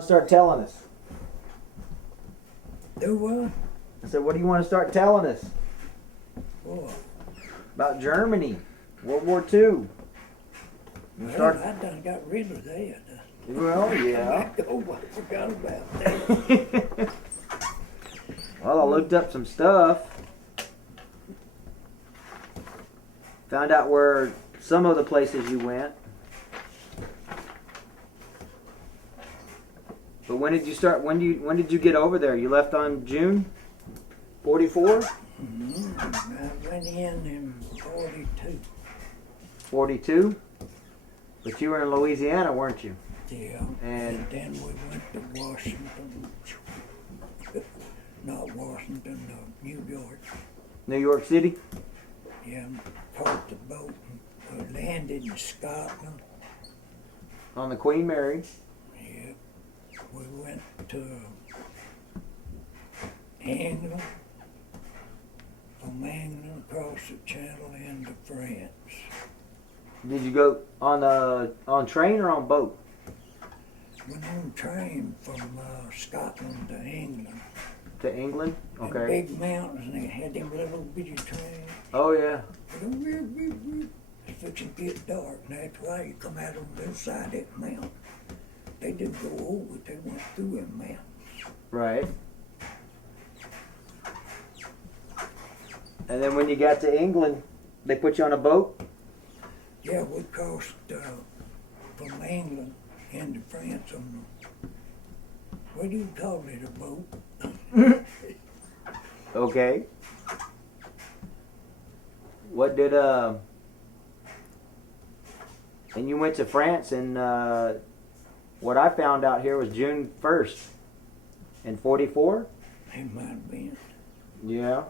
Start telling us. Do what? I said, what do you want to start telling us What? about Germany, World War II? Well, I done got rid of that. Well, yeah. Oh, I forgot about that. Well, I looked up some stuff. Found out where some of the places you went. But when did you start? When did you get over there? You left on June 44? I went in 42. 42? But you were in Louisiana, weren't you? Yeah. And then we went to Washington. Not Washington, New York. New York City? Yeah, parked the boat and landed in Scotland. On the Queen Mary. Yeah. We went to England. From England across the channel into France. Did you go on train or on boat? Went on train from Scotland to England. To England? And Okay. big mountains, and they had them little bitty trains. Oh yeah. It's fixing to get dark, and that's why you come out on the other side of that mountain. They didn't go over it, they went through them mountains. Right. And then when you got to England, they put you on a boat? Yeah, we crossed from England into France on the, what do you call it, a boat? Okay. What did and you went to France, and what I found out here was June 1st in 44? It might have been. Yeah.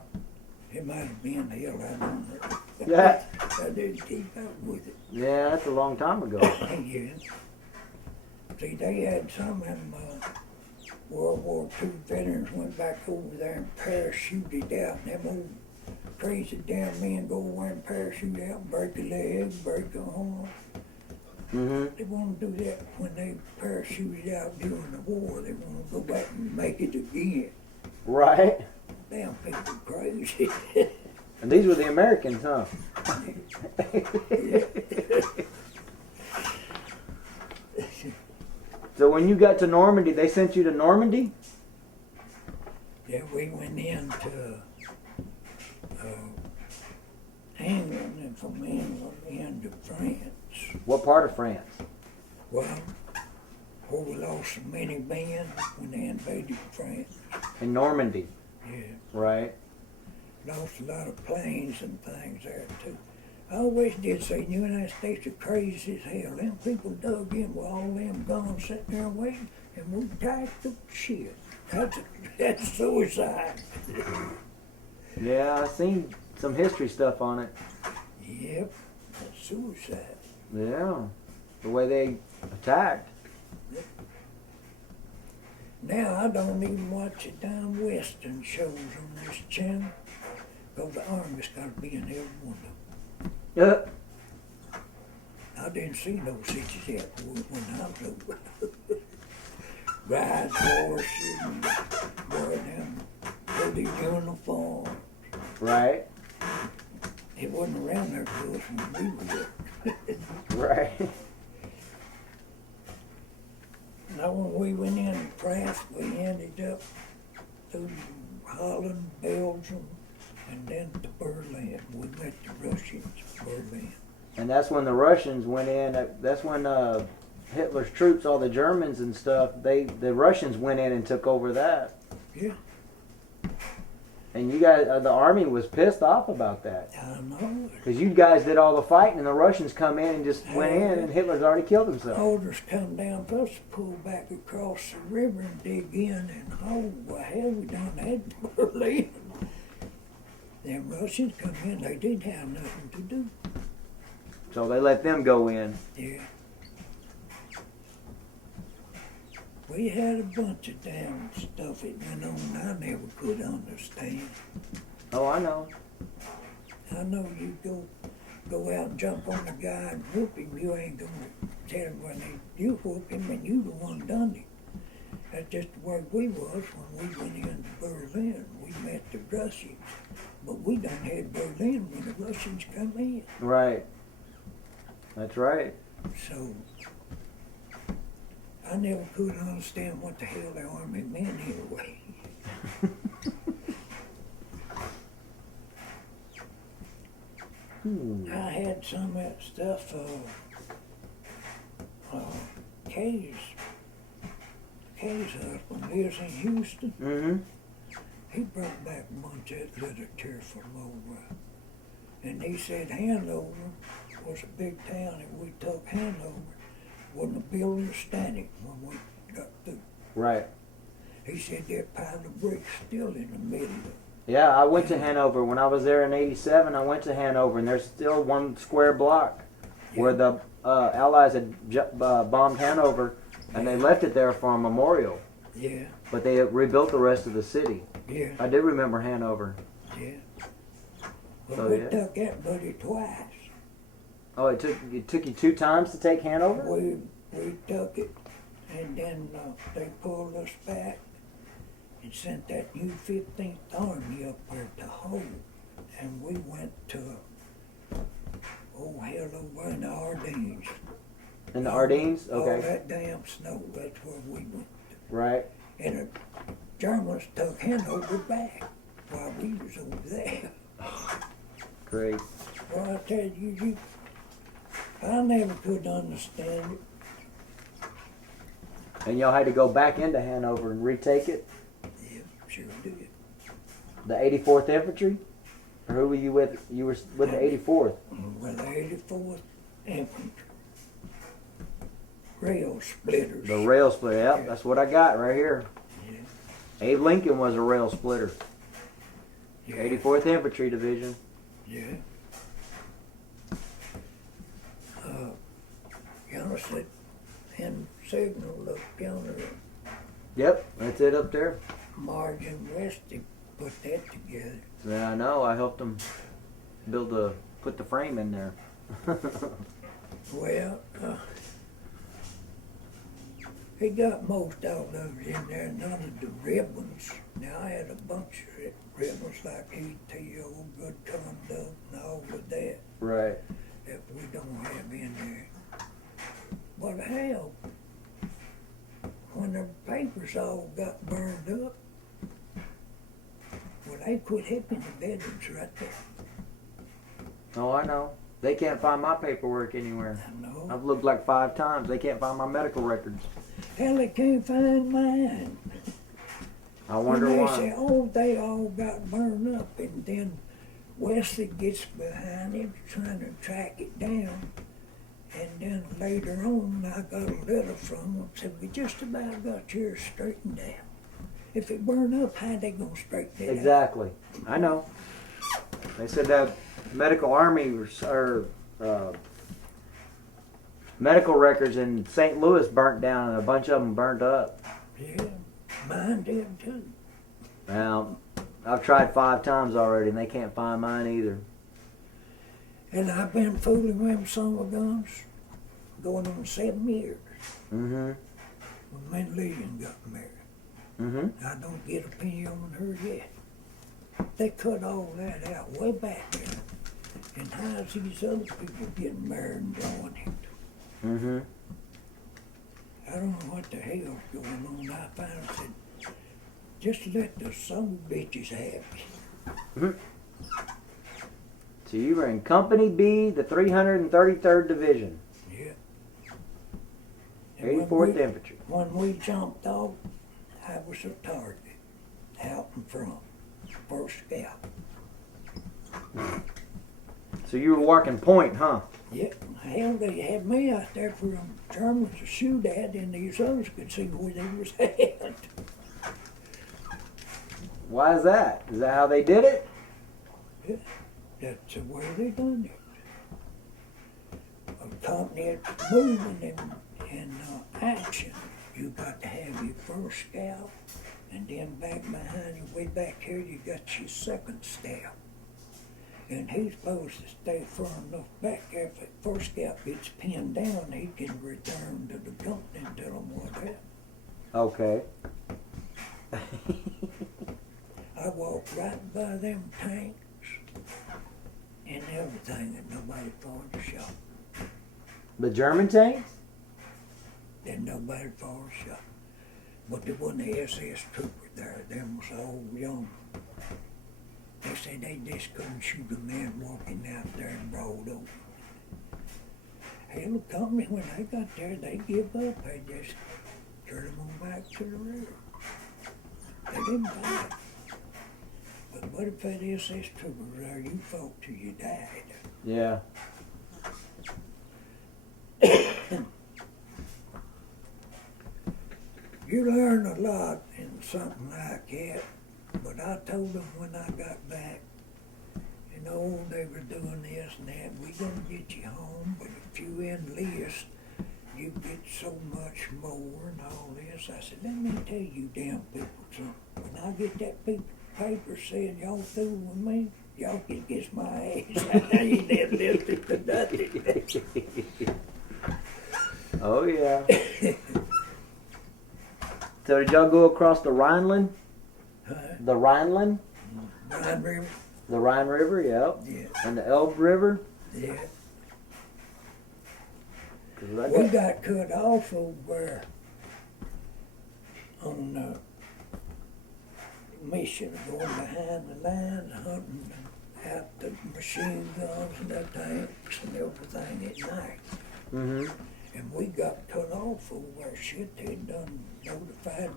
It might have been hell, I don't know. Yeah. I didn't keep up with it. Yeah, that's a long time ago. Yeah. See, they had some of them World War II veterans went back over there and parachuted out. And them old crazy damn men go over and parachute out and break a leg, break a arm. Mm-hmm. They want to do that when they parachuted out during the war. They want to go back and make it again. Right. Damn people crazy. And these were the Americans, huh? So when you got to Normandy, they sent you to Normandy? Yeah, we went into England, and from England into France. What part of France? Well, where we lost so many men when they invaded France. In Normandy. Yeah, Right. lost a lot of planes and things there too. I always did say the United States are crazy as hell. Them people dug in with all them guns sitting there waiting, and we tacked the shit. That's suicide. Yeah, I seen some history stuff on it. Yep, that's suicide. Yeah. The way they attacked. Now I don't even watch the damn Western shows on this channel, because the Army's got to be in every one of them. Yeah. I didn't see no 60s airport when I was over. Ride horses and wear them dirty uniforms. Right. It wasn't around there to us when we were there. Right. Now when we went in France, we ended up through Holland, Belgium, and then to Berlin. We met the Russians in Berlin. And that's when the Russians went in. That's when Hitler's troops, all the Germans and stuff, the Russians went in and took over that. Yeah, And you guys, the army was pissed off about that. I know. Because you guys did all the fighting, and the Russians come in and just went in, and Hitler's already killed himself. Orders come down for us to pull back across the river and dig in, and oh, well, hell, we done that in Berlin. Them Russians come in, they didn't have nothing to do. So they let them go in. Yeah. We had a bunch of damn stuff that went on I never could understand. Oh, I know. I know you go out and jump on the guy and whoop him, you ain't gonna tell him when you whoop him and you the one done it. That's just the way we was when we went into Berlin. We met the Russians, but we done had Berlin when the Russians come in. Right. That's right. So I never could understand what the hell the army meant anyway. I had some of that stuff. Kay's husband lives in Houston. Mm-hmm. He brought back a bunch of that literature from over. And he said Hanover was a big town. If we took Hanover, wasn't a building standing when we got through. Right. He said that pile of bricks still in the middle of it. Yeah, I went to Hanover. When I was there in '87, I went to Hanover, and there's still one square block where the Allies had bombed Hanover, and they left it there for a memorial. Yeah, But they rebuilt the rest of the city. yeah, I did remember Hanover. yeah. Well, Oh, we yeah? took that buddy twice. Oh, it took you 2 times to take Hanover? We took it, and then they pulled us back and sent that new 15th Army up there to hold. And we went to, oh hell, over in the Ardennes. In the Ardennes? All Okay. that damn snow, that's where we went. Right. And the Germans took Hanover back while we was over there. Great. Well, I tell you, I never could understand it. And y'all had to go back into Hanover and retake it? Yeah, sure did. The 84th Infantry? Or who were you with? You were with the 84th. Well, the 84th Infantry. Rail splitters. The rail splitter. Yep, that's what I got right here. Yeah. Abe Lincoln was a rail splitter. Yeah. 84th Infantry Division. Yeah. Yonder said, and signal up yonder, Yep, that's it up there. Margin West, they put that together. Yeah, I know. I helped them put the frame in there. Well, he got most all of it in there, none of the ribbons. Now, I had a bunch of ribbons like ETO, good conduct, and all of that, Right. that we don't have in there. But hell, when the papers all got burned up, well, they quit helping the veterans right there. Oh, I know. They can't find my paperwork anywhere. I know. I've looked like 5 times. They can't find my medical records. Hell, they can't find mine. I wonder And they why. say, oh, they all got burned up, and then Wesley gets behind him trying to track it down. And then later on, I got a letter from them said, we just about got yours straightened out. If it burned up, how they gonna straighten it out? Exactly. I know. They said that medical army or medical records in St. Louis burnt down, and a bunch of them burnt up. Yeah, mine did too. Now, I've tried 5 times already, and they can't find mine either. And I've been fooling with them son of guns going on 7 years. Mm-hmm. When me and Lillian got married. Mm-hmm. I don't get a penny on her yet. They cut all that out way back there. And how's these other people getting married and blowing it? Mm-hmm. I don't know what the hell's going on. I finally said, just let the son of bitches have it. So you were in Company B, the 333rd Division, Yeah. And 84th Infantry. when we jumped off, I was a target out in front, first scout. So you were walking point, huh? Yeah, hell, they had me out there for them Germans to shoot at, and these others could see where they was at. Why is that? Is that how they did it? Yeah, that's the way they done it. A company that's moving in action, you got to have your first scout, and then back behind you, way back here, you got your second scout. And he's supposed to stay firm enough back there. If the first scout gets pinned down, he can return to the company and tell them what happened. Okay. I walked right by them tanks and everything that nobody fired a shot. The German tanks? That nobody fired a shot. But there wasn't the SS trooper there. Them was all young. They said they just couldn't shoot a man walking out there in broad open. Hell, the company, when they got there, they give up. They just turn them on back to the river. They didn't fight. But what if that SS trooper was there? You fought till you died. Yeah. You learn a lot in something like that. But I told them when I got back, you know, they were doing this and that. We gonna get you home, but if you enlist, you get so much more and all this. I said, let me tell you damn people something. When I get that paper saying y'all through with me, y'all can kiss my ass. I ain't never listened to nothing. Oh yeah. So did y'all go across the Rhineland? Huh? The Rhineland? Rhine River? The Rhine River, yep. Yeah. And the Elbe River? Yeah. 'Cause I We got cut off over on mission going behind the lines, hunting out the machine guns and the tanks and everything at night. Mm-hmm. And we got cut off over where shit they done notified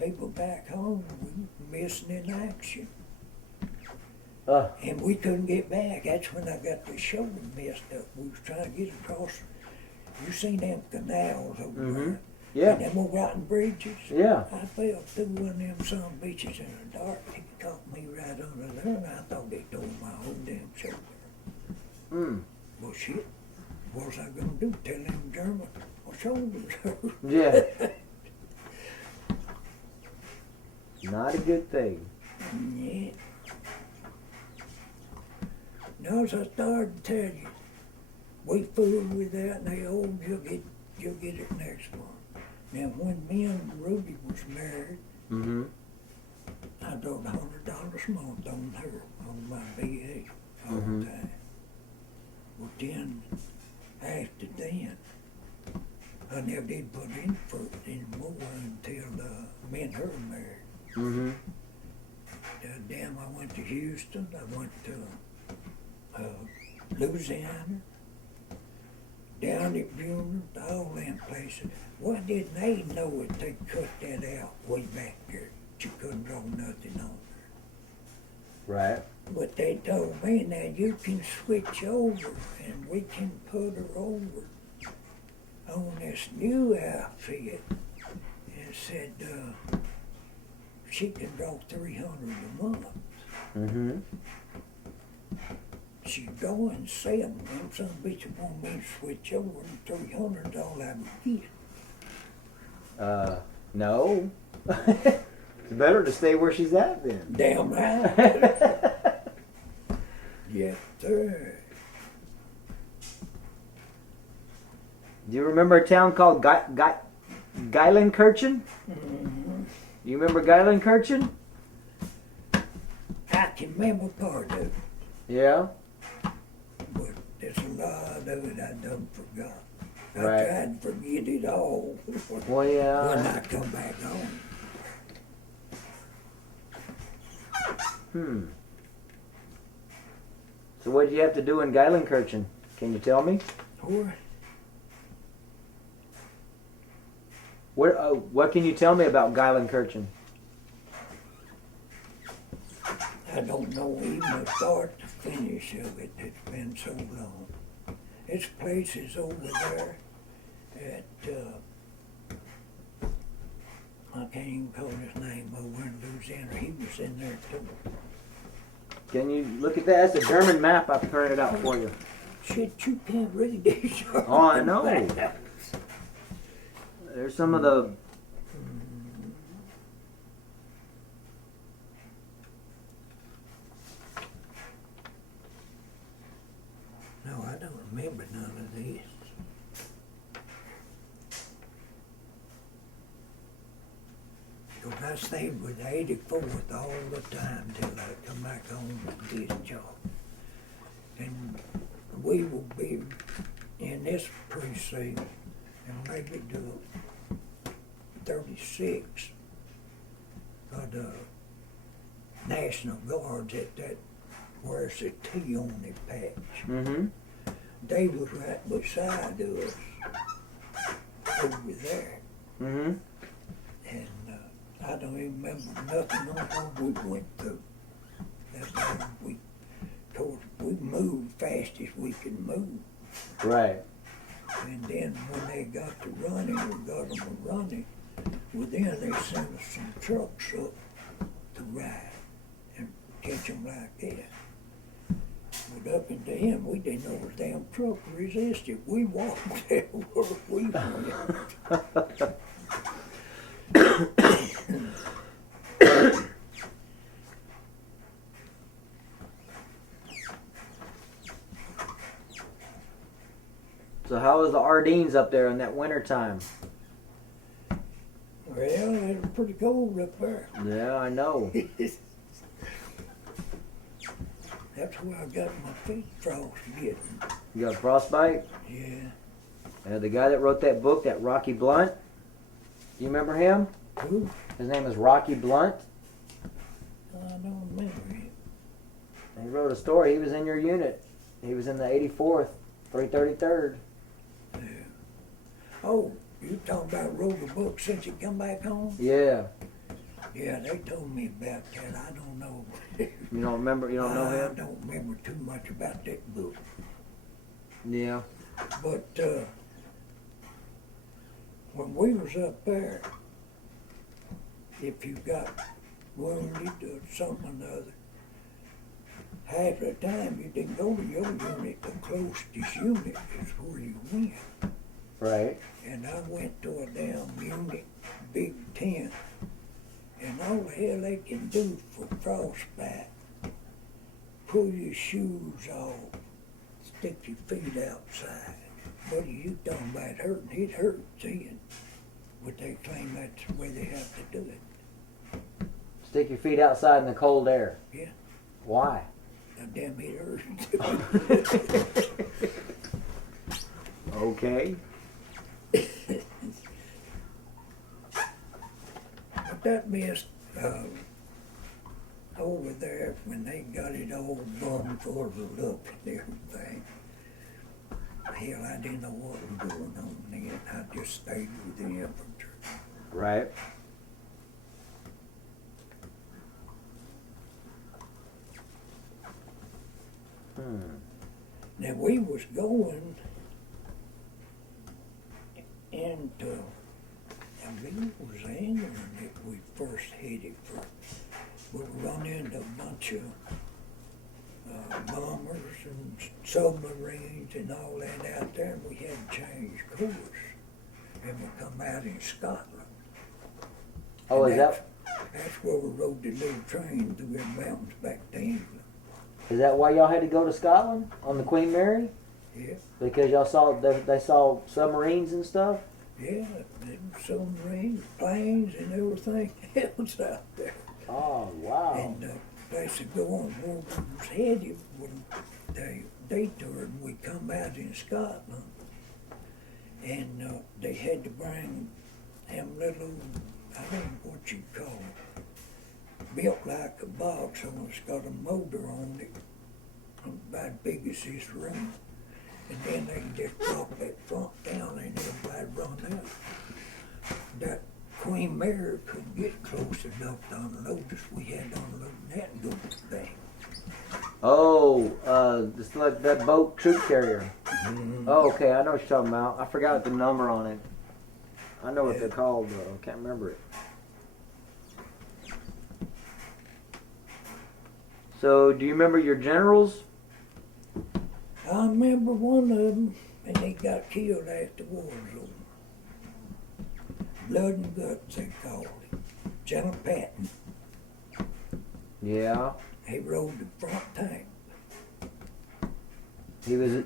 people back home we were missing in action. And we couldn't get back. That's when I got the shoulder messed up. We was trying to get across. You seen them canals over there? Yeah. And them old rotten bridges? Yeah. I fell through one of them some bitches in the dark. He caught me right under there, and I thought they tore my whole damn shoulder. Mm. Well, shit. What was I gonna do? Tell them German my shoulders hurt? Yeah. Not a good thing. Yeah. Now, as I started to tell you, we fooled with that, and they, oh, you'll get it next month. Now, when me and Ruby was married, Mm-hmm. I wrote $100 a month on her, on my VA, all Mhm. the time. Well, then, after then, I never did put in for it anymore until me and her were married. Mm-hmm. Damn, I went to Houston, I went to Louisiana, down at Buner, all them places. Why didn't they know it? They cut that out way back there. You couldn't draw nothing on her. Right. But they told me, now you can switch over and we can put her over on this new outfit. And said she can draw $300 a month. Mm-hmm. She go and sell them. Some bitch want me to switch over and $300 all I would get. No. It's better to stay where she's at then. Damn right. Yes, sir. Do you remember a town called Geilenkirchen? Mm-hmm. You remember Geilenkirchen? I can remember part of it, Yeah. but there's a lot of it I done forgot. I Right. tried to forget it all Well, when yeah. I come back home. So what did you have to do in Geilenkirchen? Can you tell me? Or What can you tell me about Geilenkirchen? I don't know even the start to finish of it. It's been so long. This place is over there at, I can't even call his name, over in Louisiana. He was in there too. Can you look at that? That's a German map. I've printed out for you. Shit, you can't read this. Oh, I know. There's some of the... No, I don't remember none of this. I stayed with the 84th all the time till I come back home and did a job. And we will be in this precinct and maybe do 36 of the National Guards at that where's the T on the patch. Mm-hmm. They was right beside us over there. Mm-hmm. And I don't even remember nothing on what we went through. That's how we moved fast as we could move. Right. And then when they got to running, we got them running. Well, then they sent us some trucks up to ride and catch them like that. But up in the end, we didn't know the damn truck resisted. We walked there where we went. So how was the Ardines up there in that winter time? Well, it was pretty cold up there. Yeah, I know. That's where I got my feet frost getting. You got frostbite? Yeah. The guy that wrote that book, that Rocky Blunt, do you remember him? Who? His name is Rocky Blunt. I don't remember him. He wrote a story. He was in your unit. He was in the 84th, 333rd. Yeah. Oh, you talking about wrote a book since he come back home? Yeah. Yeah, they told me about that. I don't know. You don't remember? You don't know I him? don't remember too much about that book. Yeah. But when we was up there, if you got wounded or something or other, half the time you didn't go to your unit. The closest unit is where you went. Right. And I went to a damn unit, big tent, and all the hell they can do for frostbite, pull your shoes off, stick your feet outside. What are you talking about hurting? It hurts then. But they claim that's the way they have to do it. Stick your feet outside in the cold air. Yeah. Why? God damn, it hurts. Okay. But that mess over there, when they got it all bummed up and everything, hell, I didn't know what was going on then. I just stayed with the infantry. Right. Now, we was going into, I believe it was England that we first headed for. We run into a bunch of bombers and submarines and all that out there, and we had to change course. And we come out in Scotland. Oh, And is that that's where we rode the little train through the mountains back to England. why y'all had to go to Scotland on the Queen Mary? Yeah, Because y'all saw they saw submarines and stuff. yeah, there were submarines, planes, and everything else out there. Oh wow. And place to go on where we was headed when they detoured and we come out in Scotland. And they had to bring them little, I don't know what you call it, built like a box, and it's got a motor on it, about as big as this room. And then they can just drop that front down and everybody run out. That Queen Mary couldn't get close enough to unload us. We had to unload that good thing. Oh, it's like that boat troop carrier. Mm-hmm. Oh, okay, I know what you're talking about. I forgot the number on it. I know what Yeah. they're called though. I can't remember it. So, do you remember your generals? I remember one of them, and he got killed after the war was over. Blood and guts, they called him. General Patton. Yeah. He rode the front tank. He was.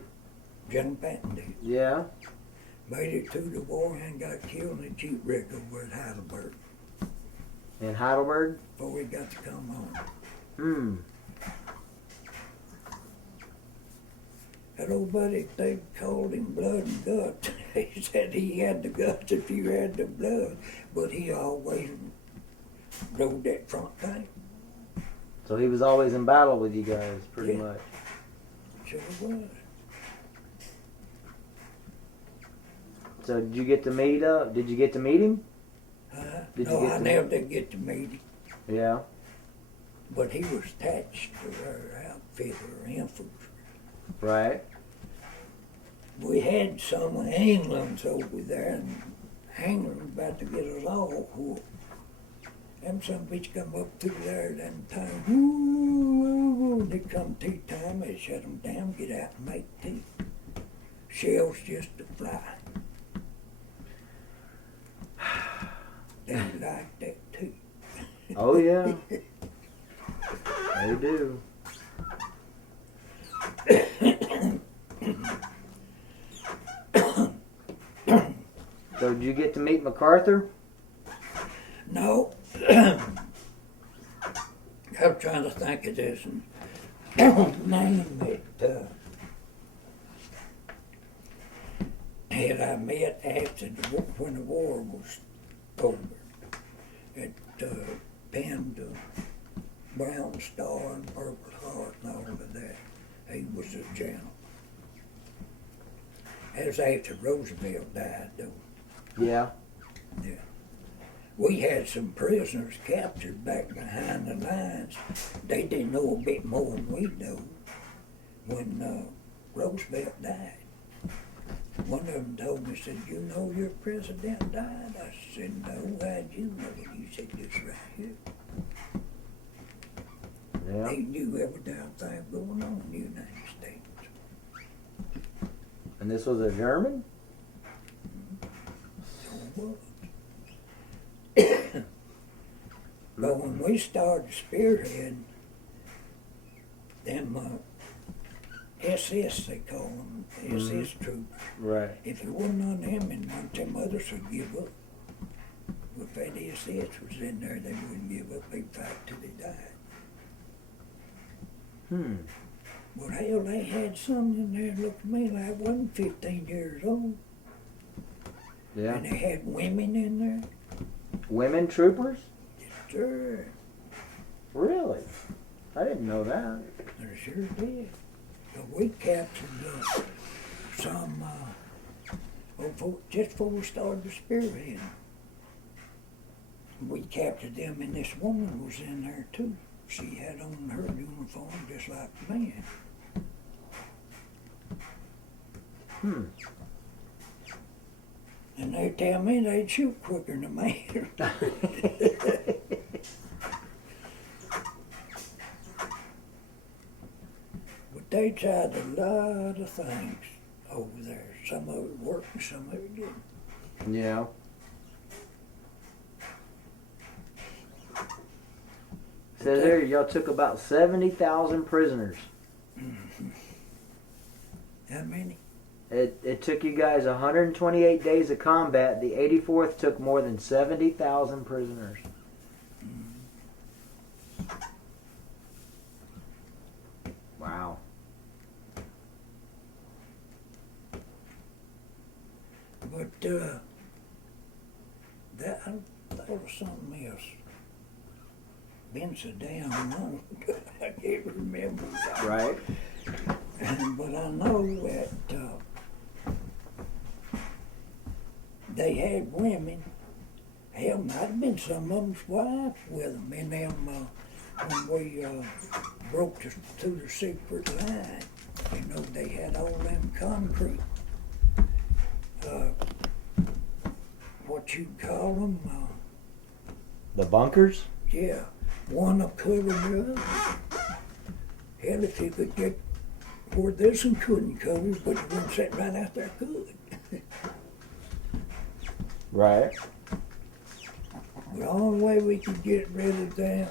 General Patton did. Yeah. Made it through the war and got killed in a jeep wreck over at Heidelberg. In Heidelberg? before we got to come home. Hmm. That old buddy, they called him blood and guts. He said he had the guts if you had the blood, but he always rode that front thing. So he was always in battle with you guys, pretty Yeah. much. Sure was. So did you get to meet did you get to meet him? Did you No, get I to never did get to meet him, Yeah. but he was attached to our outfit or infantry. Right. We had some of England's over there, and England about to get us all whooped. Them some bitch come up through there them time. Woo, they come tea time, they shut them down, get out and make tea. Shells just to fly. They like that too. Oh yeah. They do. So did you get to meet MacArthur? No. I'm trying to think of this name that had I met after when the war was over. It pinned the Brown Star and Purple Heart and all of that. He was a general. That was after Roosevelt died, though. Yeah. Yeah. We had some prisoners captured back behind the lines. They didn't know a bit more than we know when Roosevelt died. One of them told me, said, "You know your president died?" I said, "No, how'd you know it?" He said, "This right here." Yeah. He knew every damn thing going on in the United States. And this was a German? So it was. But when we started spearheading, them SS, they call them, SS troops, Right. if it wasn't on them and one of them others would give up. If that SS was in there, they wouldn't give up. They'd fight till they died. Hmm. But hell, they had some in there that looked to me like wasn't 15 years old. Yeah. And they had women in there. Women troopers? Sure, Really? I didn't know that. they sure did. But we captured some, just before we started the spearhead. We captured them, and this woman was in there too. She had on her uniform just like the man. Hmm. And they tell me they'd shoot quicker than a man. But they tried a lot of things over there. Some of it worked and some of it didn't. Yeah. Says here y'all took about 70,000 prisoners. How many? It took you guys 128 days of combat. The 84th took more than 70,000 prisoners. Wow. But that I thought of something else. Been so damn long, I can't remember. Right. But I know that they had women. Hell, might have been some of them's wives with them in them when we broke through the secret line. You know, they had all them concrete. What you call them? The bunkers? Yeah, one will cover the other. Hell, if you could get where this one couldn't cover, but the one sitting right out there could. Right. The only way we could get rid of them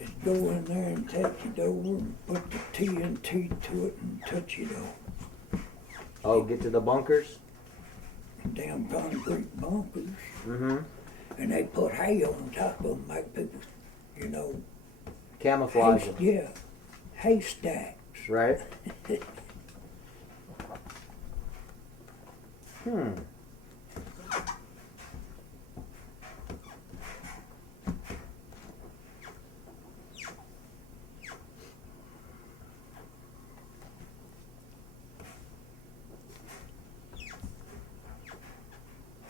is go in there and take it over and put the TNT to it and touch it off. Oh, get to the bunkers? Damn concrete bunkers. Mm-hmm. And they put hay on top of them, make people, you know, Camouflage. yeah, haystacks. Right. Hmm.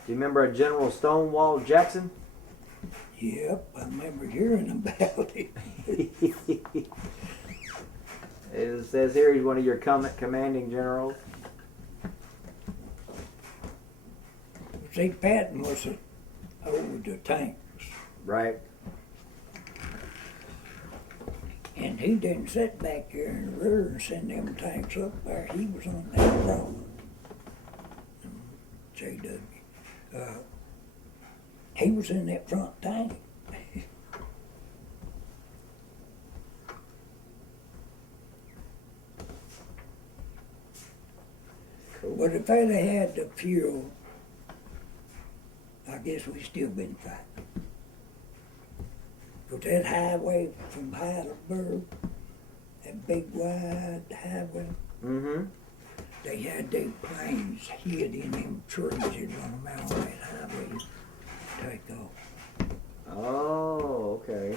Do you remember a General Stonewall Jackson? Yep, I remember hearing about it. It says here he's one of your commanding generals. See, Patton was over the tanks, Right. and he didn't sit back here in the rear and send them tanks up there. He was on that road. JW. He was in that front tank. Cool. But if they'd have had the fuel, I guess we'd still been fighting. But that highway from Heidelberg, that big wide highway, Mm-hmm. they had their planes hid in them trees that run around that highway to take off. Oh, okay.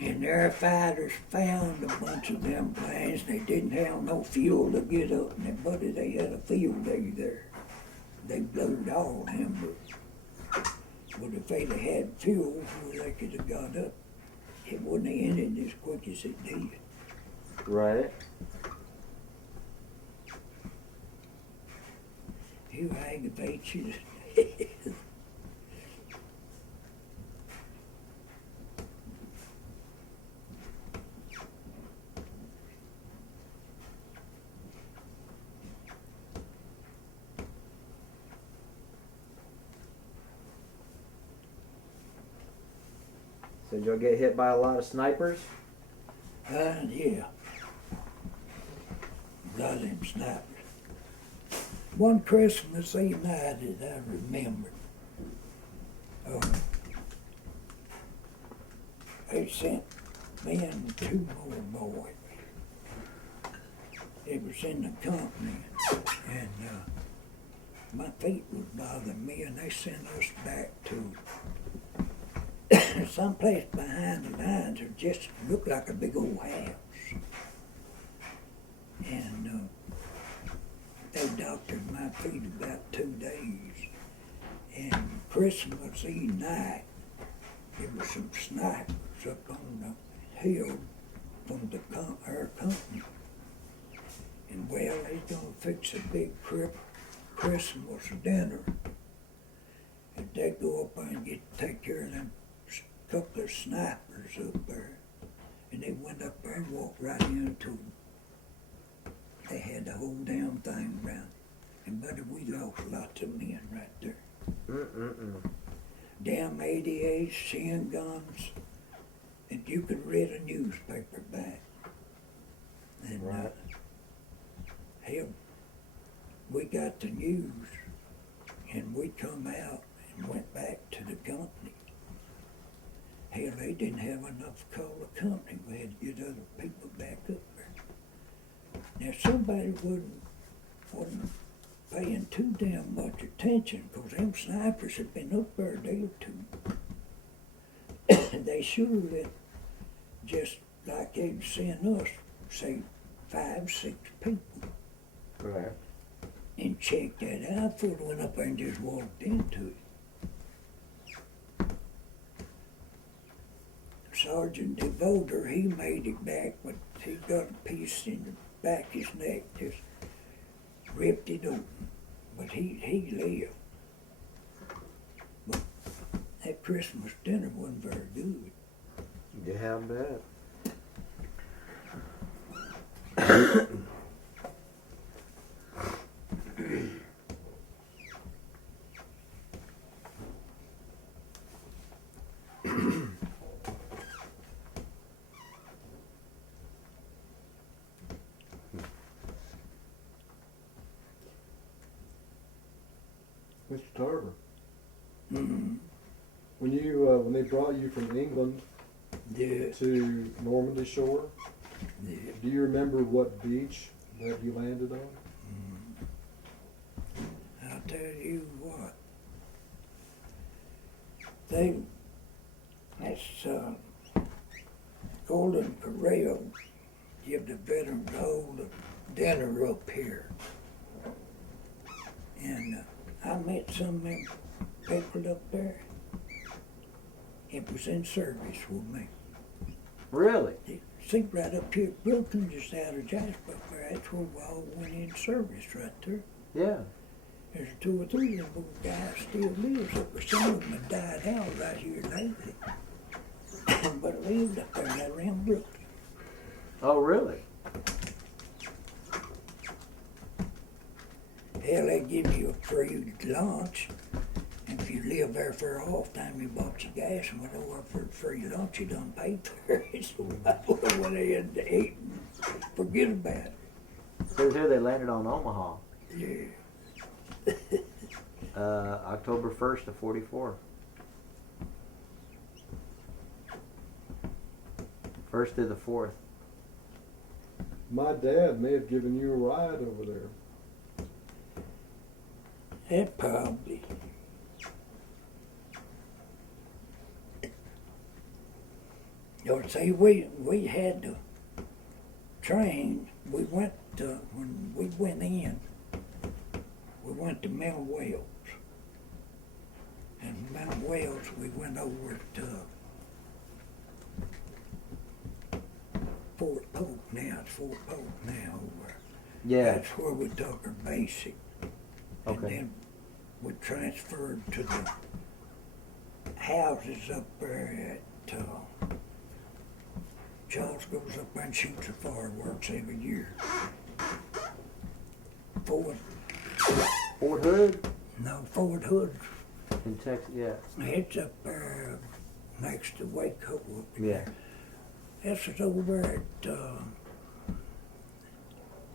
And their fighters found a bunch of them planes. They didn't have no fuel to get up, and buddy, they had a field day there. They blowed all them, but if they'd have had fuel where they could have got up, it wouldn't have ended as quick as it did. Right. He aggravates you. So did y'all get hit by a lot of snipers? Yeah. A lot of them snipers. One Christmas Eve night that I remember, they sent me and two more boys. It was in the company, and my feet was bothering me, and they sent us back to someplace behind the lines that just looked like a big old house. And they doctored my feet about 2 days. And Christmas Eve night, there was some snipers up on the hill from our company. And well, they gonna fix a big Christmas dinner. And they'd go up there and take care of them couple of snipers up there. And they went up there and walked right into them. They had the whole damn thing around. And buddy, we lost lots of men right there. Damn 88 machine guns. And you could read a newspaper back. And Right. hell, we got the news, and we come out and went back to the company. Hell, they didn't have enough to call the company. We had to get other people back up there. Now somebody wasn't paying too damn much attention, because them snipers had been up there a day or two. They should have let, just like they'd send us, say 5, 6 people. Right. And checked that out before they went up there and just walked into it. Sergeant DeVoder, he made it back, but he got a piece in the back of his neck, just ripped it open. But he lived. But that Christmas dinner wasn't very good. Yeah, I bet. Mr. Tarver, Mm-hmm. when they brought you from England Yeah, to Normandy Shore, yeah. do you remember what beach that you landed on? I'll tell you what. That's Golden Corral give the veterans all the dinner up here. And I met some of them people up there. It was in service with me. Really? See, right up here at Brooklyn, just out of Jasper, that's where we all went in service right there. Yeah. There's 2 or 3 of them guys still lives up there. Some of them have died out right here lately. But lived up there right around Brooklyn. Oh, really? Hell, they give you a free lunch. And if you live there for a half time, you bought your gas and went over for free lunch, you done paid for it. So I went ahead to eat and forget about it. So here they landed on Omaha, Yeah. October 1st of 44. 1st to the 4th. My dad may have given you a ride over there. That probably. You know, see, we had to train. We went to, when we went in, we went to Mount Wells. And Mount Wells, we went over to Fort Polk now. It's Fort Polk now over. Yeah. That's where we took our basic. And Okay. then we transferred to the houses up there at Charles goes up there and shoots the fireworks every year. Fort Hood Hood. in Texas. Yeah. It's up there next to Waco. Yeah. This is over at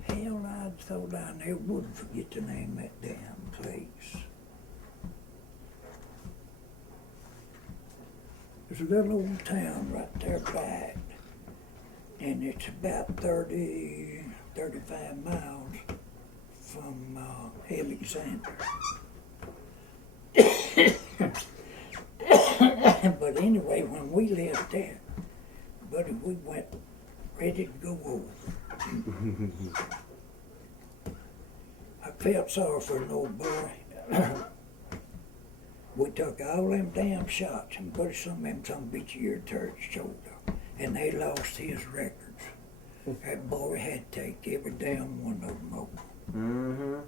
hell, I thought I never would forget the name of that damn place. There's a little old town right there back, and it's about 35 miles from Alexander. But anyway, when we left there, buddy, we went ready to go over. I felt sorry for an old boy. We took all them damn shots and put some of them some bitch ear turds shoulder, and they lost his records. That boy had to take every damn one of them over. Mm-hmm.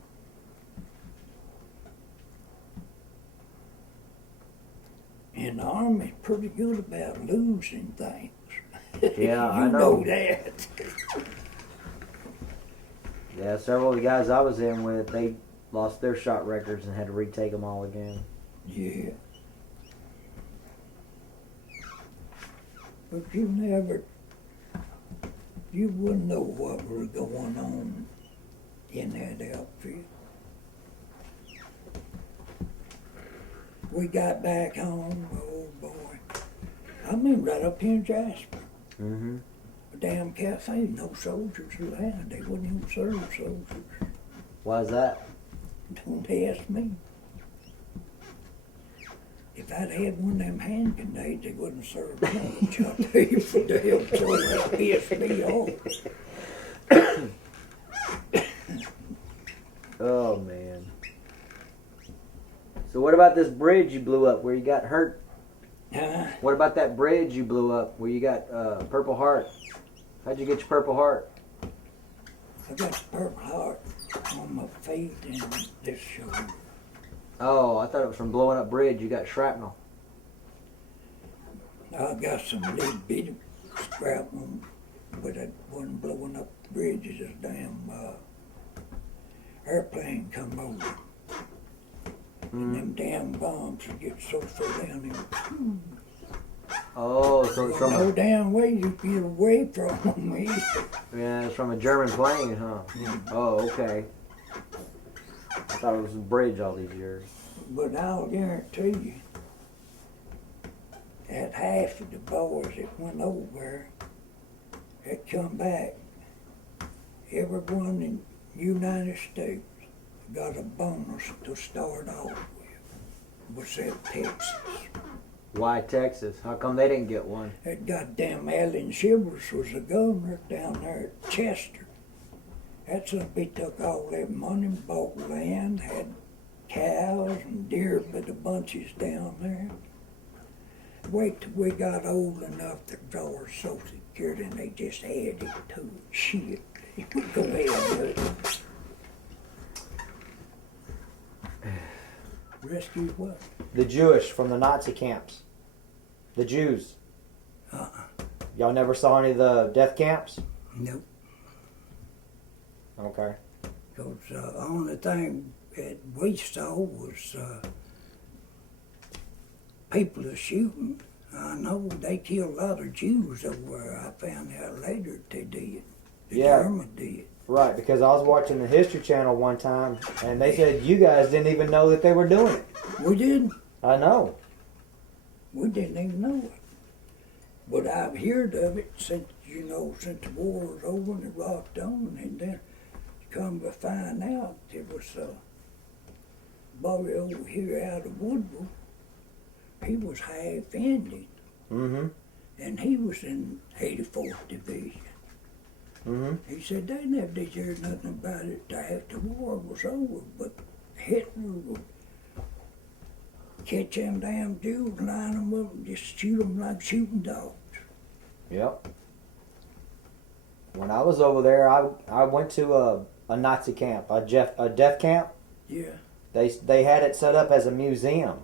And the Army's pretty good about losing things. Yeah, You I know. that. Yeah, several of the guys I was in with, they lost their shot records and had to retake them all again. Yeah. But you wouldn't know what was going on in that outfit. We got back home, oh boy. I mean, right up here in Jasper. Mm-hmm. A damn cafe, no soldiers allowed. They wouldn't even serve soldiers. Why's that? Don't ask me. If I'd had one of them hand grenades, they wouldn't serve lunch. I'll tell you for damn sure that pissed me off. Oh, man. So what about this bridge you blew up where you got hurt? Huh? What about that bridge you blew up where you got Purple Heart? How'd you get your Purple Heart? I got the Purple Heart on my feet and this shoulder. Oh, I thought it was from blowing up bridge. You got shrapnel. I got some little bitty scrap on, but it wasn't blowing up bridges. This damn airplane come over. And them damn bombs would get so far down there. Oh, so it's from No damn way you get away from me. yeah, it's from a German plane, huh? Oh, okay. I thought it was a bridge all these years. But I'll guarantee you, that half of the boys that went over there that come back, everyone in the United States got a bonus to start off with, was that Texas. Why Texas? How come they didn't get one? That goddamn Allen Shivers was the governor down there at Chester. That son of a bitch took all that money and bought land, had cows and deer by the bunches down there. Wait till we got old enough to draw our Social Security and they just added to it. Shit. We go ahead and do it. Rescue what? The Jewish from the Nazi camps. The Jews. Y'all never saw any of the death camps? Nope. Okay. Because the only thing that we saw was people are shooting. I know they killed a lot of Jews over there. I found out later that they did. The Germans did. Right, because I was watching the History Channel one time, and they said you guys didn't even know that they were doing it. We didn't. I know. We didn't even know it. But I've heard of it since, since the war was over and it rocked on, and then come to find out there was a boy over here out of Woodville. He was half Indian, Mm-hmm. and he was in 84th Division. Mm-hmm. He said they never did hear nothing about it till after the war was over, but Hitler would catch them damn Jews, line them up, and just shoot them like shooting dogs. Yep. When I was over there, I went to a Nazi camp, a death camp. Yeah. They had it set up as a museum,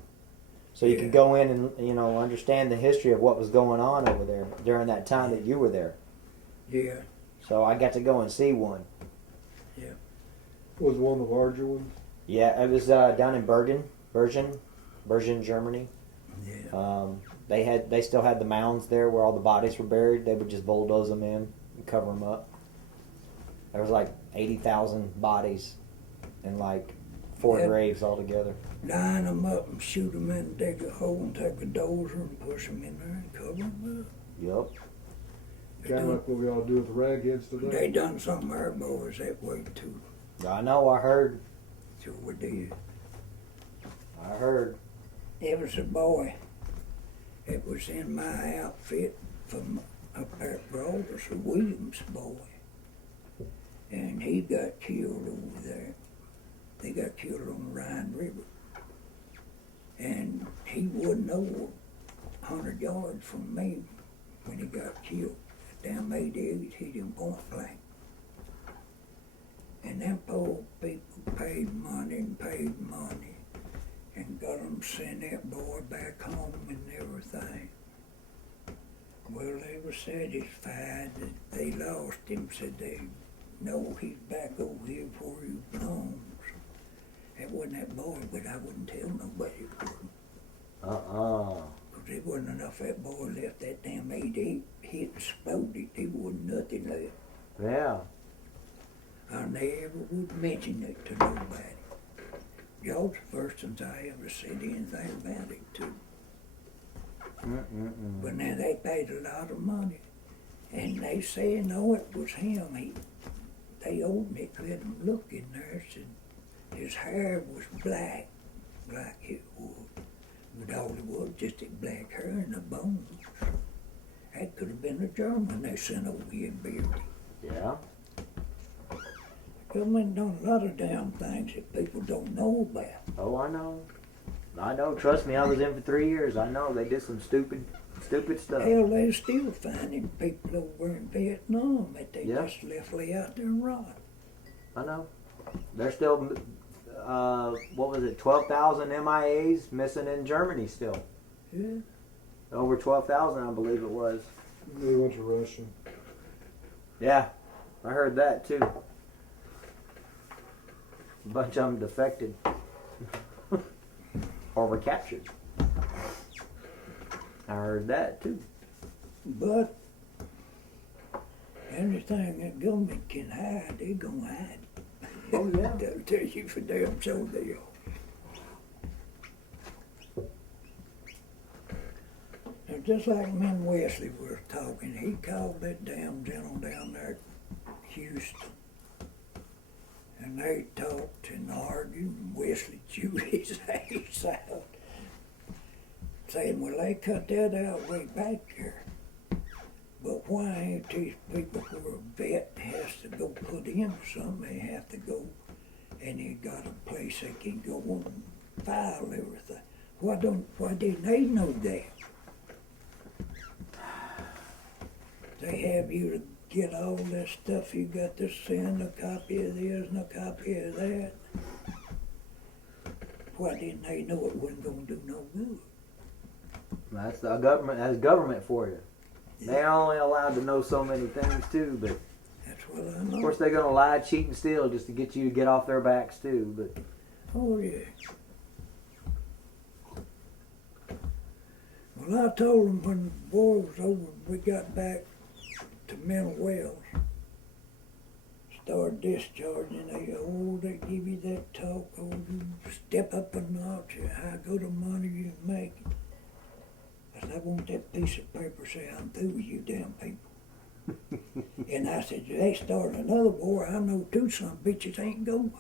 so you could go in and understand the history of what was going on over there during that time that you were there. Yeah. So I got to go and see one. Yeah. Was one of the larger ones? Yeah, it was down in Bergen, Germany. Yeah. They still had the mounds there where all the bodies were buried. They would just bulldoze them in and cover them up. There was like 80,000 bodies and like 4 graves altogether. Line them up and shoot them in, dig a hole and take a dozer and push them in there and cover them up. Yep. Kind of like what we all do with the ragheads today. They done some of our boys that way too. I know, I heard. So we did. I heard. There was a boy that was in my outfit from up there at Broaders, a Williams boy. And he got killed over there. They got killed on the Rhine River. And he wasn't over 100 yards from me when he got killed. Damn 88 hit him point blank. And them poor people paid money and got them sent that boy back home and everything. Well, they were satisfied that they lost him, said they know he's back over here where he belongs. That wasn't that boy, but I wouldn't tell nobody it wasn't. Because there wasn't enough of that boy left. That damn 88 hit and exploded. There wasn't nothing left. Yeah. I never would mention it to nobody. Y'all's the first ones I ever said anything about it to. But now they paid a lot of money. And they say, no, it was him. They opened it, let him look in there, said his hair was black it was. But all it was, just that black hair and the bones. That could have been a German they sent over here and buried. Yeah. Government done a lot of damn things that people don't know about. Oh, I know. I know. Trust me, I was in for 3 years. I know they did some stupid stuff. Hell, they're still finding people over in Vietnam that they just left lay out there and rot. I know. They're still, what was it, 12,000 MIAs missing in Germany still. Yeah. Over 12,000, I believe it was. They went to Russia. Yeah, I heard that too. A bunch of them defected. Or were captured. I heard that too. But anything that government can hide, they're gonna hide. Oh yeah. They'll tell you for damn sure they are. They'll just like me and Wesley were talking. He called that damn general down there at Houston. And they talked and argued, and Wesley chewed his ass out. Saying, well, they cut that out way back there. But why ain't these people who are vet has to go put in something? They have to go, and they got a place they can go and file everything. Why didn't they know that? They have you to get all this stuff. You got to send a copy of this and a copy of that. Why didn't they know it wasn't going to do no good? That's the government. That's government for you. They're only allowed to know so many things too, but That's what I know. of course they're gonna lie, cheat, and steal just to get you to get off their backs too. But Oh, yeah. Well, I told them when the war was over, we got back to mental wells. Started discharging, they give you that talk, you step up a notch, how good a money you make. I said, I want that piece of paper say I'm through with you damn people. And I said, they start another war, I know two some bitches ain't going.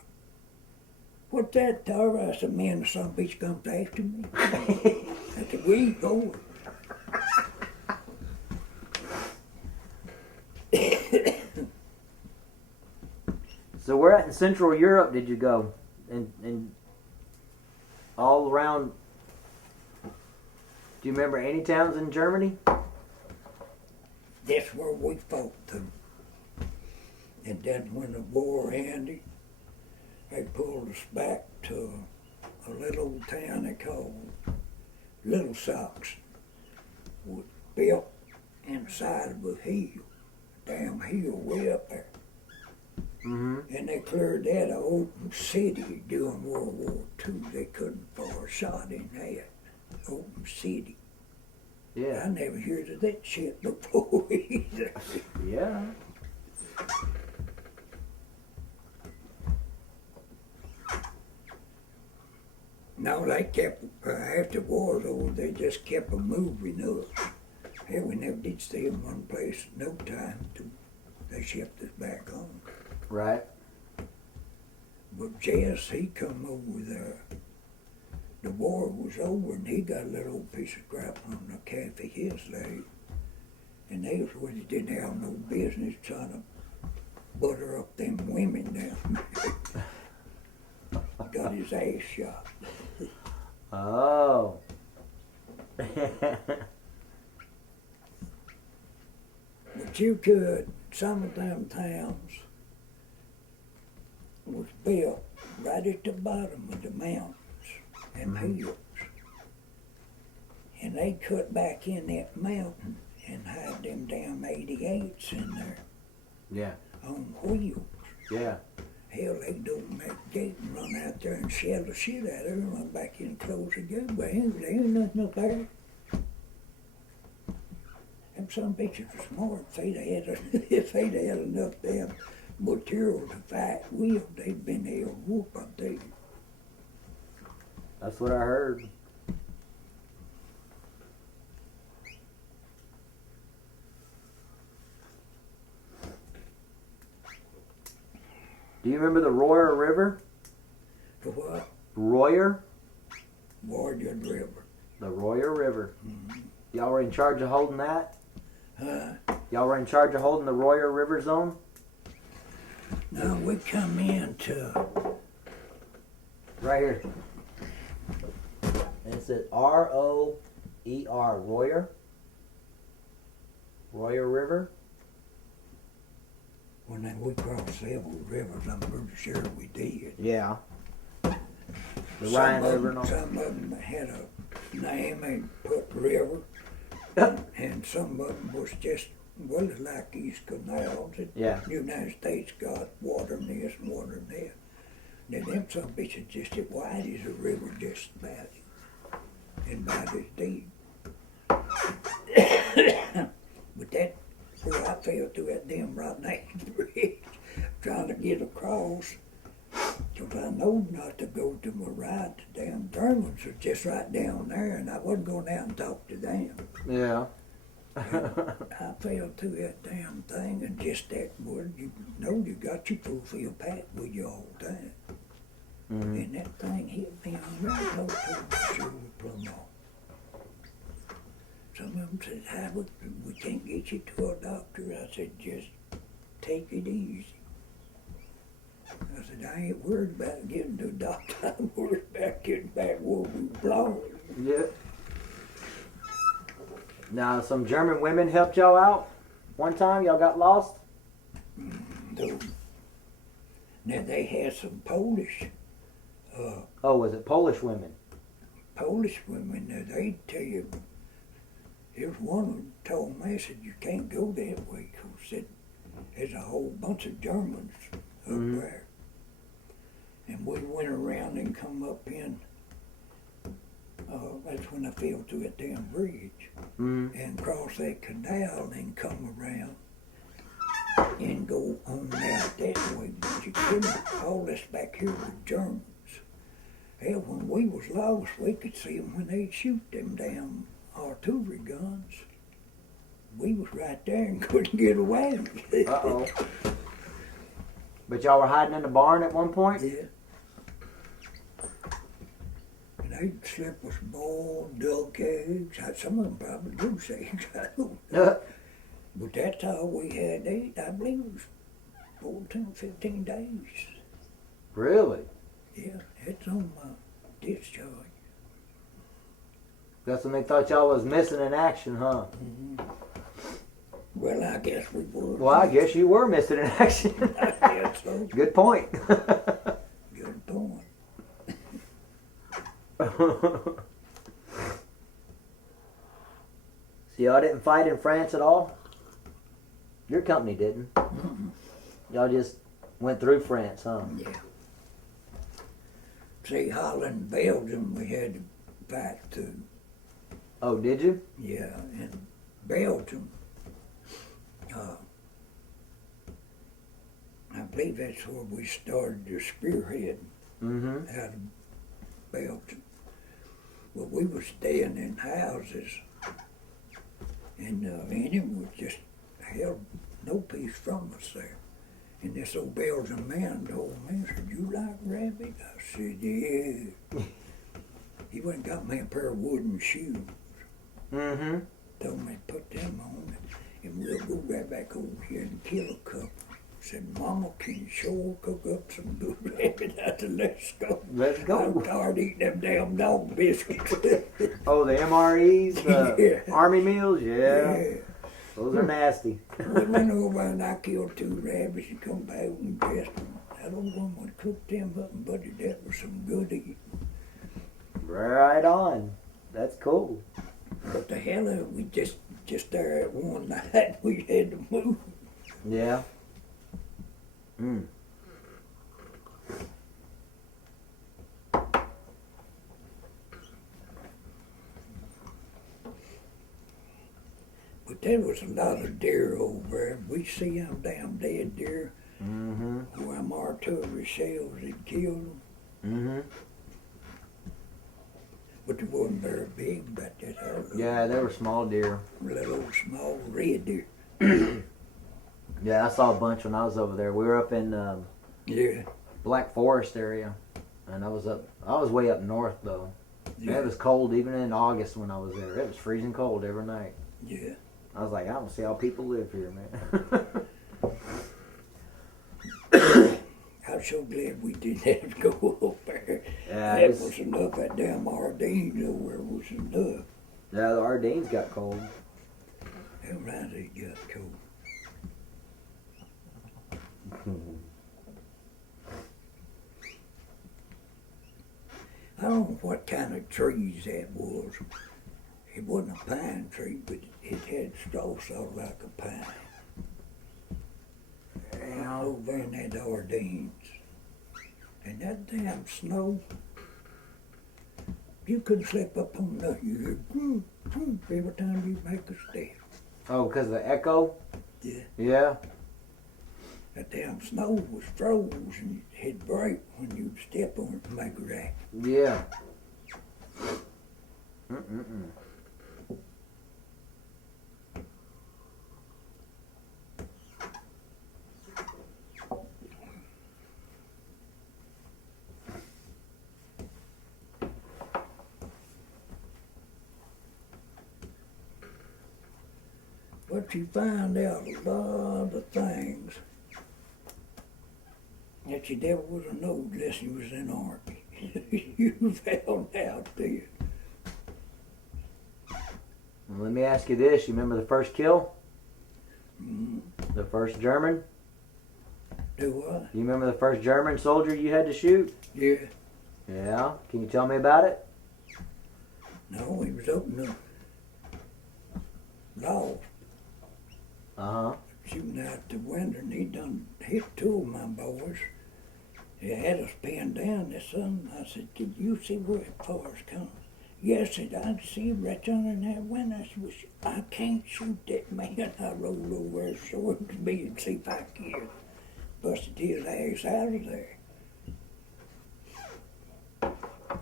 What's that, Tarver? I said, man, some bitch comes after me. I said, we ain't going. so where at in Central Europe did you go? And all around. Do you remember any towns in Germany? That's where we fought them. And then when the war ended, they pulled us back to a little old town they called Little Socks. Was built inside of a hill, a damn hill way up there. Mm-hmm. And they cleared that open city during World War II. They couldn't fire a shot in that open city. Yeah. I never heard of that shit before either. Yeah. No, they kept, after the war was over, they just kept a moving up. Hell, we never did stay in one place no time till they shipped us back home. Right. But Jess, he come over there. The war was over and he got a little old piece of crap on the calf of his leg. And they was where he didn't have no business trying to butter up them women down there. Got his ass shot. Oh. But you could, some of them towns was built right at the bottom of the mountains and hills. And they cut back in that mountain and had them damn 88s in there Yeah. on wheels. Yeah. Hell, they don't make gate and run out there and shell the shit out of her and run back in and close the gate. But there ain't nothing up there. Them some bitches are smart. If they'd had enough damn material to fight with, they'd been able to whoop up there. That's what I heard. Do you remember the Royer River? For what? Royer? Warrior River. The Royer River. Mm-hmm. Y'all were in charge of holding that? Huh? Y'all were in charge of holding the Royer River zone? Now we come into Right here. And it said R-O-E-R, Royer. Royer River. when we crossed several rivers. I'm pretty sure we did. Yeah. The Rhine River and all. Some of them had a name and put river, and some of them was just, well, like these canals that Yeah. the United States got, water in this and water in that. Then them some bitches just as wide as a river, just about, and about as deep. But that, where I fell through that damn rotten ass bridge, trying to get across, 'cause I know not to go to my right. The damn Germans are just right down there, and I wasn't going out and talk to them. Yeah. I fell through that damn thing, and just that word, you know you got your fulfilled pack with you all the time. Mm-hmm. And that thing hit me right close to my shoulder plumb off. Some of them said, Howard, we can't get you to a doctor. I said, just take it easy. I said, I ain't worried about getting to a doctor. I'm worried about getting back where we belong. Yeah. Now, some German women helped y'all out one time. Y'all got lost. So, now they had some Polish Was it Polish women? women. Now they tell you. There's one who told me, I said, you can't go that way, 'cause said there's a whole bunch of Germans up there. And we went around and come up in. That's when I fell through that damn bridge and cross that canal and come around and go on out that way. But you couldn't. All this back here was Germans. Hell, when we was lost, we could see them when they'd shoot them damn artillery guns. We was right there and couldn't get away. Uh-oh. But y'all were hiding in the barn at one point? Yeah. And they'd slip us boiled duck eggs. Some of them probably goose eggs. I don't know. But that's all we had to eat. I believe it was 14, 15 days. Really? Yeah, it's on my discharge. That's when they thought y'all was missing in action, huh? Well, I guess we were. Well, I guess you were missing in action. I guess so. Good point. Good point. So y'all didn't fight in France at all? Your company didn't. Y'all just went through France, huh? Yeah. See, Holland, Belgium, we had to fight through. Oh, did you? Yeah, in Belgium, I believe that's where we started the spearhead out of Belgium. But we were staying in houses, and it was just held no peace from us there. And this old Belgian man told me, said, you like rabbit? I said, yeah. He went and got me a pair of wooden shoes. Told me to put them on, and we'll go right back over here and kill a couple. Said, Mama, can you sure cook up some good rabbit? I said, let's go. Let's go. I'm tired of eating them damn dog biscuits. Oh, the MREs, the Yeah. Army meals? Yeah. Yeah. Those are nasty. We went over and I killed 2 rabbits and come back and dressed them. That old woman cooked them up, and buddy, that was some good eating. Right on. That's cool. But the hell of it, we just there at one night, we had to move. Yeah. But there was a lot of deer over there. We see them damn dead deer where them artillery shells had killed them. But they wasn't very big, but that other Yeah, they were small deer. little small red deer. Yeah, I saw a bunch when I was over there. We were up in Yeah. Black Forest area, and I was way up north though. Yeah. It was cold even in August when I was there. It was freezing cold every night. Yeah. I was like, I don't see how people live here, man. I'm so glad we didn't have to go up there. Yeah, That it's- was enough. That damn Ardennes over there was enough. Yeah, the Ardennes got cold. Them right, they got cold. I don't know what kind of trees that was. It wasn't a pine tree, but it had straw sort of like a pine. Over in that Ardennes. And that damn snow, you couldn't slip up on nothing. You heard boom, boom, every time you make a step. Oh, because of the echo? Yeah. Yeah. That damn snow was froze and it'd break when you step on it and make a racket. Yeah. Mm-mm-mm. But you find out a lot of things that you never would have known unless you was in the Army. You found out there. Well, let me ask you this. You remember the first kill? Mm, The first German? do I? You remember the first German soldier you had to shoot? Yeah. Yeah. Can you tell me about it? No, he was up in the loft Uh-huh. shooting out the window, and he done hit two of my boys. He had us pinned down. The son, I said, "Did you see where the fires come?" Yes, said I could see him right under that window. I said, "Well, I can't shoot that man." I rolled over and showed him to me and see if I could. Busted his ass out of there.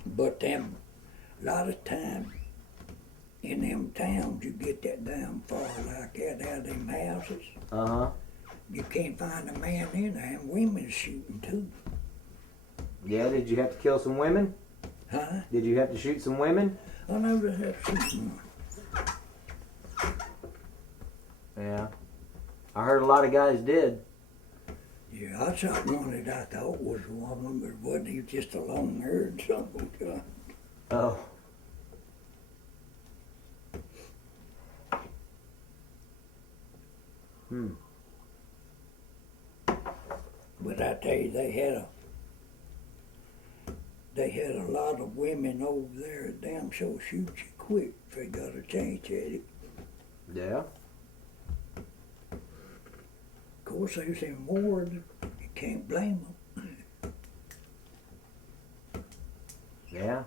But them, a lot of time in them towns, you get that damn far like that out of them houses. Uh-huh. You can't find a man in there, and women shooting too. Yeah, did you have to kill some women? Huh? Did you have to shoot some women? I never have shooting one. Yeah. I heard a lot of guys did. Yeah, I shot one that I thought was a woman, but it wasn't. He was just a long haired something. Oh. Hmm. But I tell you, they had a lot of women over there that damn sure shoot you quick if they got a chance at it. Yeah. Of course, there's them more that you can't blame them. Yeah.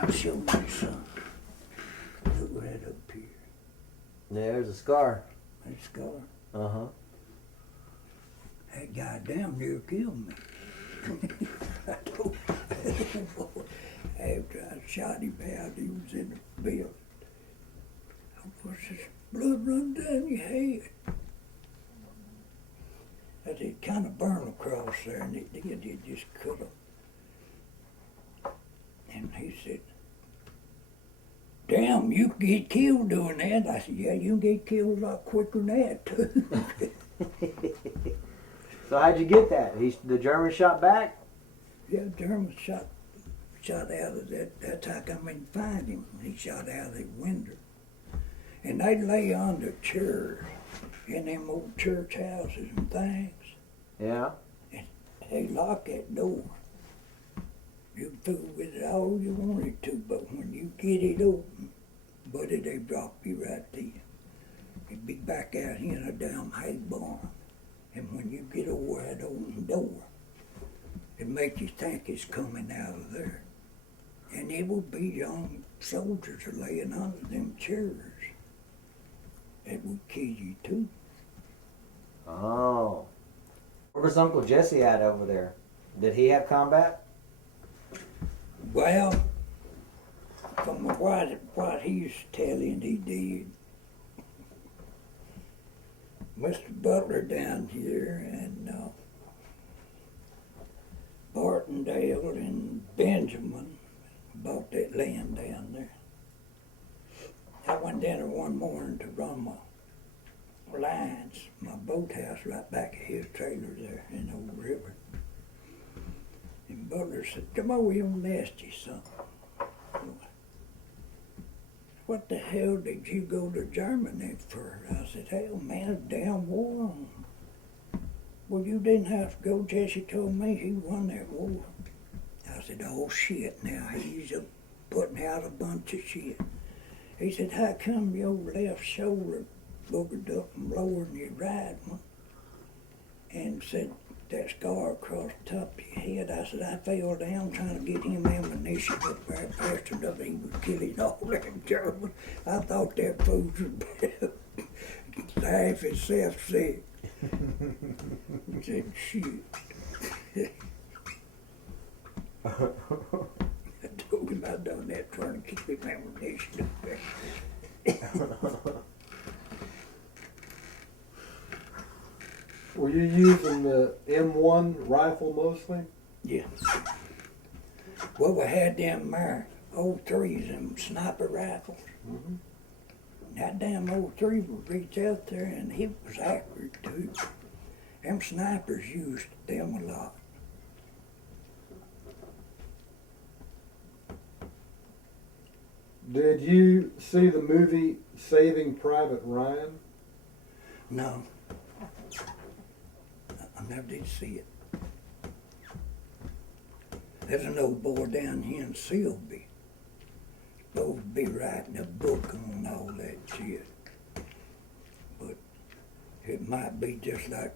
I'll show you some. Look right up here. There's a scar. That scar. Uh-huh. That guy damn near killed me. I told after I shot him out, he was in the building. I watched his blood run down your head. That it kind of burned across there, and it did. It just cut him. And he said, "Damn, you can get killed doing that." I said, "Yeah, you can get killed a lot quicker than that, too." So how'd you get that? The German shot back? Yeah, German shot out of that. That's how come I didn't find him. He shot out of the window. And they lay under chairs in them old church houses and things. Yeah. They lock that door. You can fool with it all you wanted to, but when you get it open, buddy, they drop you right there. You'd be back out here in a damn hay barn. And when you get over that open door, it makes you think it's coming out of there. And it will be young soldiers are laying under them chairs. That would kill you too. Oh. Where was Uncle Jesse at over there? Did he have combat? Well, from what he's telling, he did. Mr. Butler down here and Bartondale and Benjamin bought that land down there. I went down there one morning to run my lines, my boathouse right back of his trailer there in the old river. And Butler said, "Come over here and ask you something." "What the hell did you go to Germany for?" I said, "Hell, man, a damn war on." "Well, you didn't have to go. Jesse told me he won that war." I said, "Oh, shit, now he's putting out a bunch of shit." He said, "How come your left shoulder boogered up and lower than your right one?" And said, that scar across the top of your head. I said, I fell down trying to get him ammunition up there, passed him up, he was killing all them Germans. I thought that fool was laugh himself sick. I said, shit. I told him I'd done that trying to keep him ammunition up there. Were you using the M1 rifle mostly? Yeah. Well, we had them there, old threes, them sniper rifles. Mm-hmm. That damn old three would reach out there and it was accurate too. Them snipers used them a lot. Did you see the movie Saving Private Ryan? No. I never did see it. There's an old boy down here in Silby. Supposed to be writing a book on all that shit. But it might be just like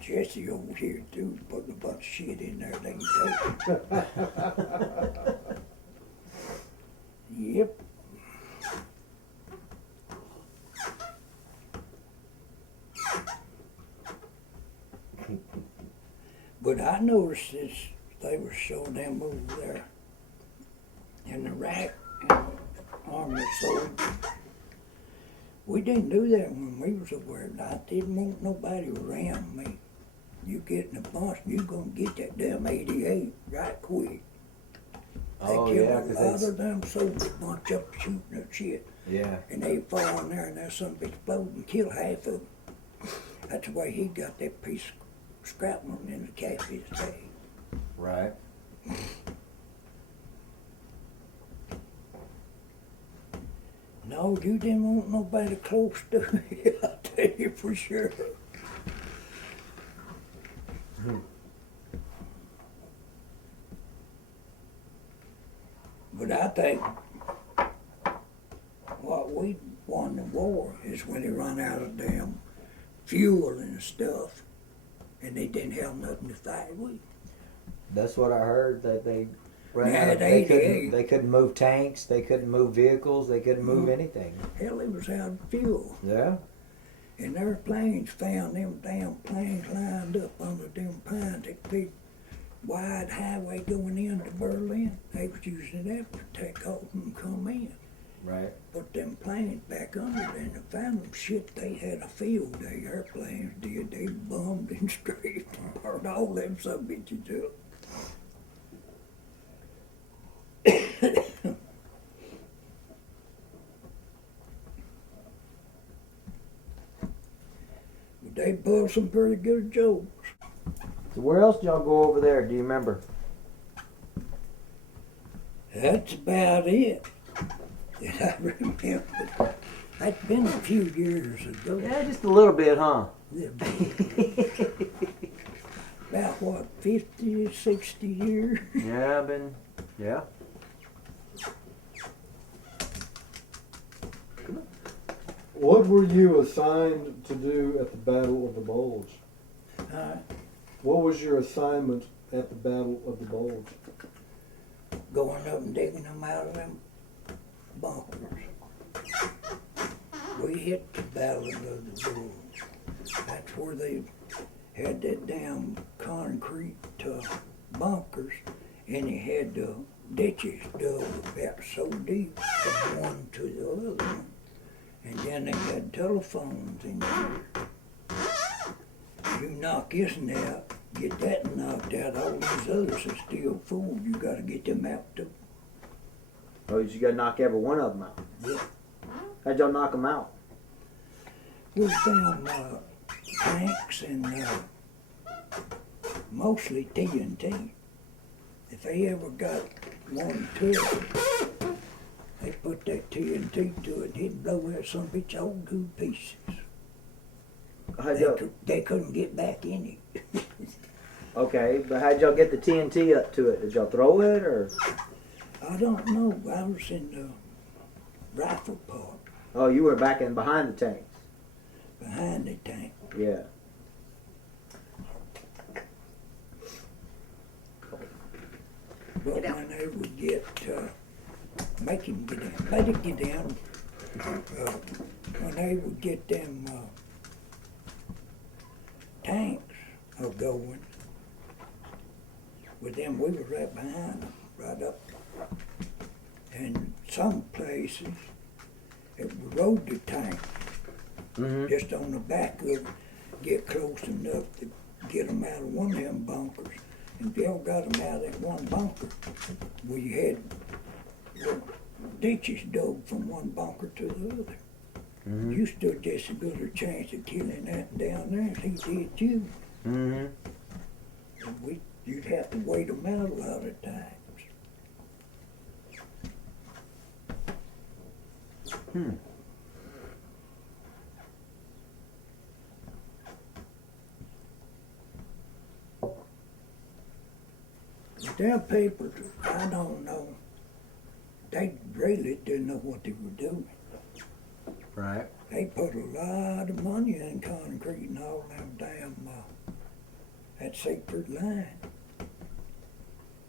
Jesse over here too, putting a bunch of shit in there they can take. Yep. But I noticed this, they were showing them over there in Iraq, army soldiers. We didn't do that when we was over there. I didn't want nobody around me. You get in a bunch, you gonna get that damn 88 right quick. They Oh, killed yeah, a 'cause lot it's- of them soldiers, bunch up shooting at shit. Yeah. And they fall in there and there's something explode and kill half of them. That's the way he got that piece of scrapnel in the calf of his leg. Right. No, you didn't want nobody close to me, I'll tell you for sure. But I think what we won the war is when they run out of damn fuel and stuff, and they didn't have nothing to fight with. That's what I heard, that they ran Yeah, out of, they couldn't, 88. they couldn't move tanks, they couldn't move vehicles, they couldn't move anything. Hell, they was out of fuel. Yeah. And their planes found them damn planes lined up under them pines, that big wide highway going into Berlin. They was using that to take off and come in. Right. Put them planes back under there and they found them shit. They had a field day, airplanes did. They bombed and strafed and burned all them some bitches up. But they pulled some pretty good jokes. So where else did y'all go over there? Do you remember? That's about it that I remember. That's been a few years ago. Yeah, just a little bit, huh? About what, 50, 60 years? Yeah, I've been. Yeah. What were you assigned to do at the Battle of the Bulge? What was your assignment at the Battle of the Bulge? Going up and digging them out of them bunkers. We hit the Battle of the Bulge. That's where they had that damn concrete bunkers, and they had the ditches dug about so deep from one to the other one. And then they had telephones in there. You knock this one out, get that knocked out, all these others are still full. You gotta get them out too. Oh, you gotta knock every one of them out. Yeah. How'd y'all knock them out? Was down tanks and mostly TNT. If they ever got one to it, they put that TNT to it, it'd blow that some bitch all to pieces. They couldn't get back in it. Okay, but how'd y'all get the TNT up to it? Did y'all throw it, or? I don't know. I was in the rifle part, Oh, you were back in behind the tanks. behind the tank. Yeah. But Get out. when they would get, make him get down, let it get down, when they would get them, tanks going, with them, we was right behind them, right up. And some places, it would load the tank, just on the back of it, get close enough to get them out of one of them bunkers. And if you all got them out of that one bunker, we had little ditches dug from one bunker to the other. You stood just as good a chance of killing that down there as he did you. And you'd have to wait them out a lot of times. Them people, I don't know, they really didn't know what they were doing. Right. They put a lot of money in concrete and all them damn, that secret line.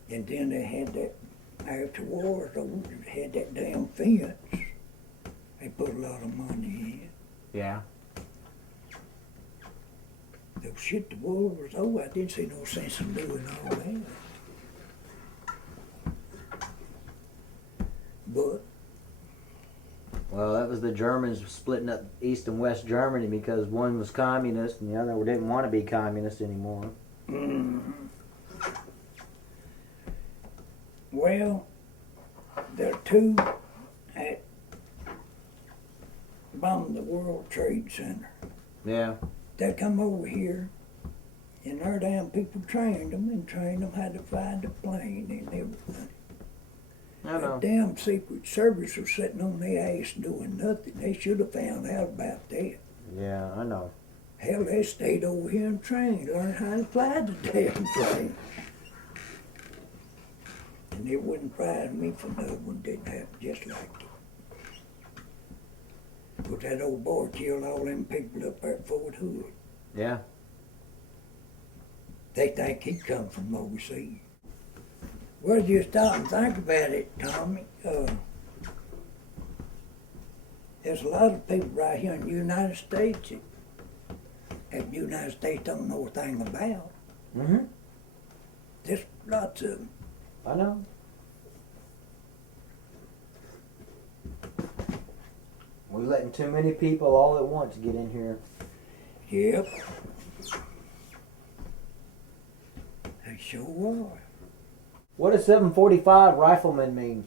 And then they had that, after wars, they had that damn fence. They put a lot of money Yeah. in. The shit the war was over, I didn't see no sense in doing all that. But Well, that was the Germans splitting up East and West Germany because one was communist and the other didn't want to be communist anymore. Well, there are two that bombed the World Trade Center. Yeah. They come over here, and our damn people trained them how to fly the plane and everything. I know. The damn Secret Service was sitting on their ass doing nothing. They should have found out about that. Yeah, I know. Hell, they stayed over here and trained, learned how to fly the damn plane. And it wouldn't surprise me if another one didn't happen just like it. But that old boy killed all them people up there at Fort Hood. Yeah. They think he come from overseas. Well, you stop and think about it, Tommy. There's a lot of people right here in the United States that the United States don't know a thing about. There's lots of them. I know. We're letting too many people all at once get in here. Yep. They sure are. What does 745 rifleman mean?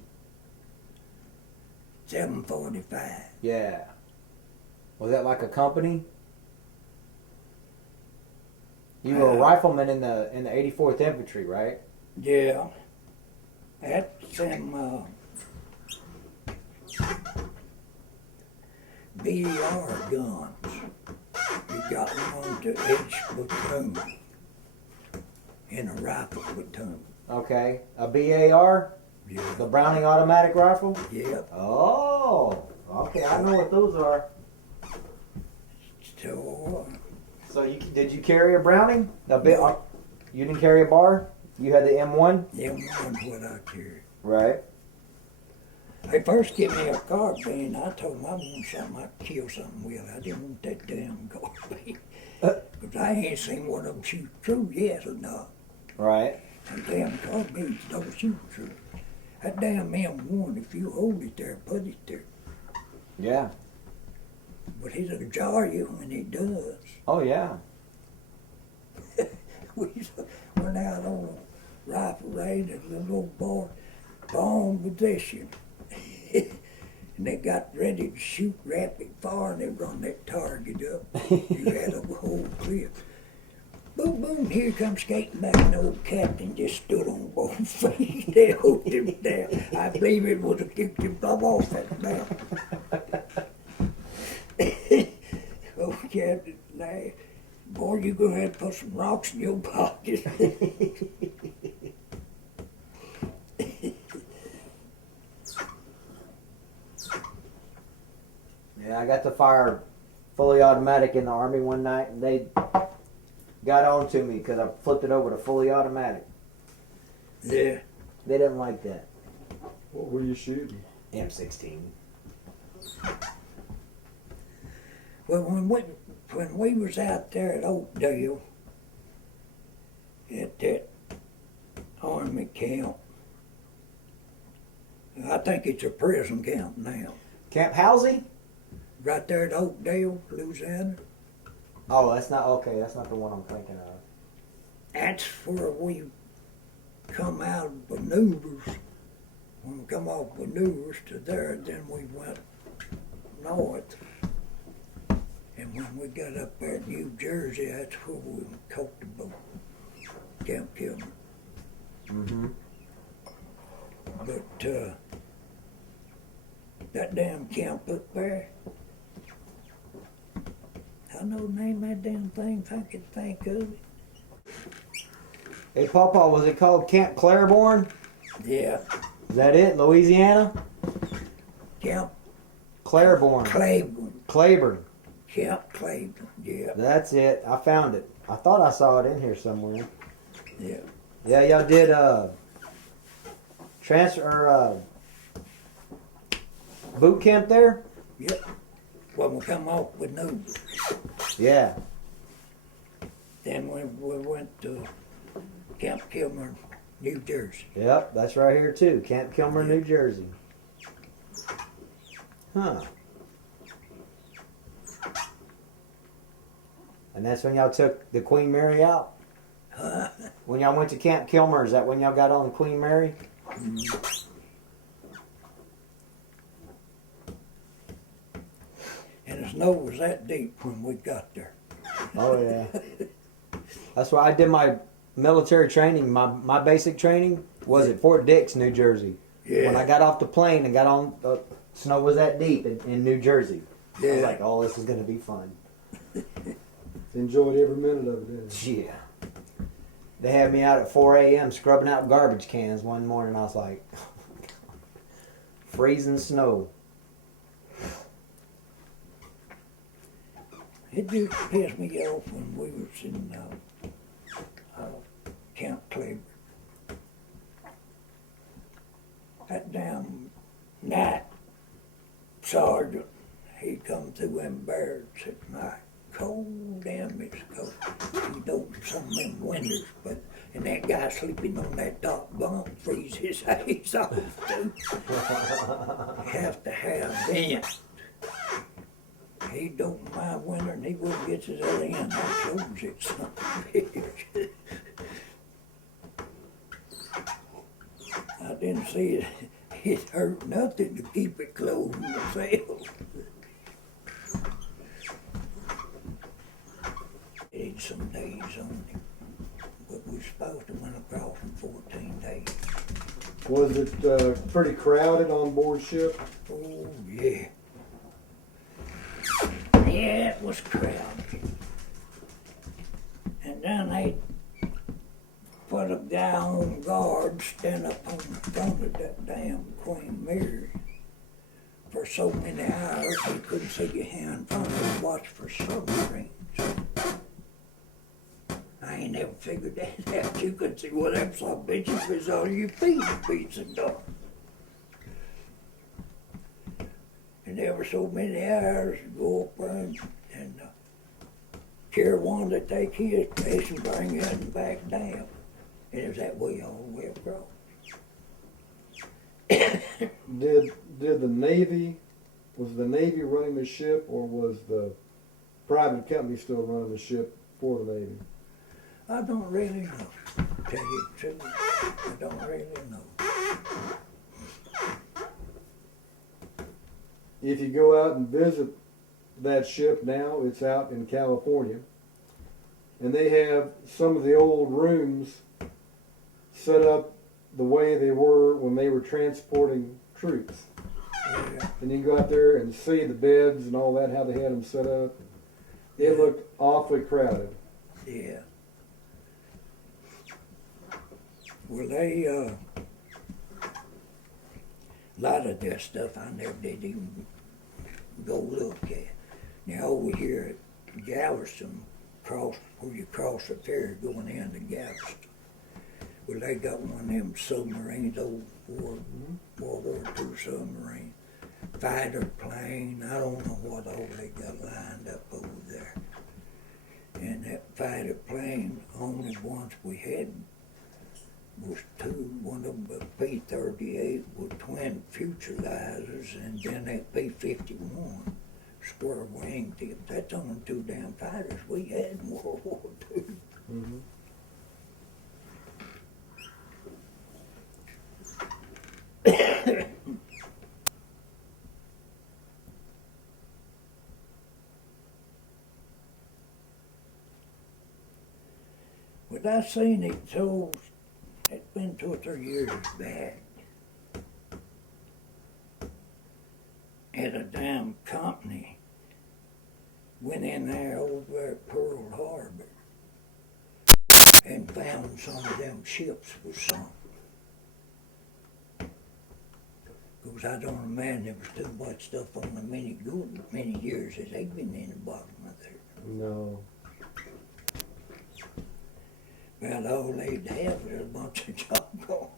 745. Yeah. Was that like a company? You were a rifleman in the 84th Infantry, right? Yeah. That's them BER guns. You got them on to each platoon in a rifle platoon. Okay. A BAR? Yeah. The Browning automatic rifle? Yep. Oh. Okay, I know what those are. So, So did you carry a Browning? You didn't carry a bar? You had the M1? them ones what I carried. Right. They first gave me a carbine. I told them I want something I could kill something with. I didn't want that damn carbine. Because I ain't seen one of them shoot true yet or not. Right. And damn carbines don't shoot true. That damn M1, if you hold it there, put it there. Yeah. But it'll jar you when it does. Oh, yeah. We went out on a rifle range and the little boy, bomb position. And they got ready to shoot rapid fire and they run that target up. You had a whole clip. Boom, boom, here comes skating back an old captain just stood on both feet. They held him down. I believe it would have kicked him plumb off that mouth. Old captain laughed. Boy, you gonna have to put some rocks in your pocket. Yeah, I got to fire fully automatic in the Army one night, and they got on to me because I flipped it over to fully automatic. Yeah. They didn't like that. What were you shooting? M16. Well, when we was out there at Oakdale, at that army camp, I think it's a prison camp now, Camp Halsey? right there at Oakdale, Louisiana. Oh, that's not okay. That's not the one I'm thinking of. That's where we come out of maneuvers. When we come off maneuvers to there, then we went north. And when we got up there in New Jersey, that's where we caught the boat, Camp Kilmer. Mm-hmm. But that damn camp up there, I know the name of that damn thing if I could think of it. Hey, Pawpaw, was it called Camp Claiborne? Yeah, Is that it? Louisiana? Camp Claiborne. Claiborne. Claiborne. Camp Claiborne, yeah, That's it. I found it. I thought I saw it in here somewhere. yeah. Yeah, y'all did boot camp there? Yep. When we come off with news, Yeah. then we went to Camp Kilmer, New Jersey. Yep, that's right here too. Camp Kilmer, New Jersey. Huh. And that's when y'all took the Queen Mary out? Huh? When y'all went to Camp Kilmer, is that when y'all got on the Queen Mary? And the snow was that deep when we got there. Oh yeah. That's why I did my military training. My basic training was at Fort Dix, New Jersey. Yeah. When I got off the plane and got on, snow was that deep in New Jersey. I was Yeah. like, oh, this is going to be fun. Enjoyed every minute of it, didn't you? Yeah. They had me out at 4 a.m. scrubbing out garbage cans one morning. I was like, freezing snow. It just pissed me off when we was in Camp Claiborne. That damn night sergeant, he come through them barracks at night. Cold damn, it's cold. He opened some of them windows, and that guy sleeping on that top bunk freeze his ass off too. Have to have vent. He'd open my window and he wouldn't get his other end. I close it, son of a bitch. I didn't see it. It hurt nothing to keep it closed myself. It some days on it, but we supposed to went across in 14 days. Was it pretty crowded on board ship? Oh, yeah. Yeah, it was crowded. And then they put a guy on guard stand up on the front of that damn Queen Mary for so many hours he couldn't see your hand in front of him, watch for submarines. I ain't never figured that out. You could see what them some bitches was on your feet, beats and dogs. And there were so many hours to go up there and carry one to take his place and bring it and back down. And it was that way all the way across. Did the Navy, was the Navy running the ship, or was the private company still running the ship for the Navy? I don't really know. Tell you the truth, I don't really know. If you go out and visit that ship now, it's out in California, and they have some of the old rooms set up the way they were when they were transporting troops. Yeah. And you can go out there and see the beds and all that, how they had them set up. It looked awfully crowded. Yeah. Well, they, a lot of that stuff I never did even go look at. Now over here at Galveston, where you cross the ferry going into Galveston, Well, they got one of them submarines, old World War II submarine, fighter plane. I don't know what all they got lined up over there. And that fighter plane, only ones we had was two. One of them was P-38 with twin fuselagers, and then that P-51 square wing tip. That's only two damn fighters we had in World War II. Mm-hmm. But I seen it so, it's been 2 or 3 years back, at a damn company, went in there over at Pearl Harbor and found some of them ships was sunk. Because I don't imagine there was too much stuff on them many years as they've been in the bottom of there. No. Well, all they'd have was a bunch of junk on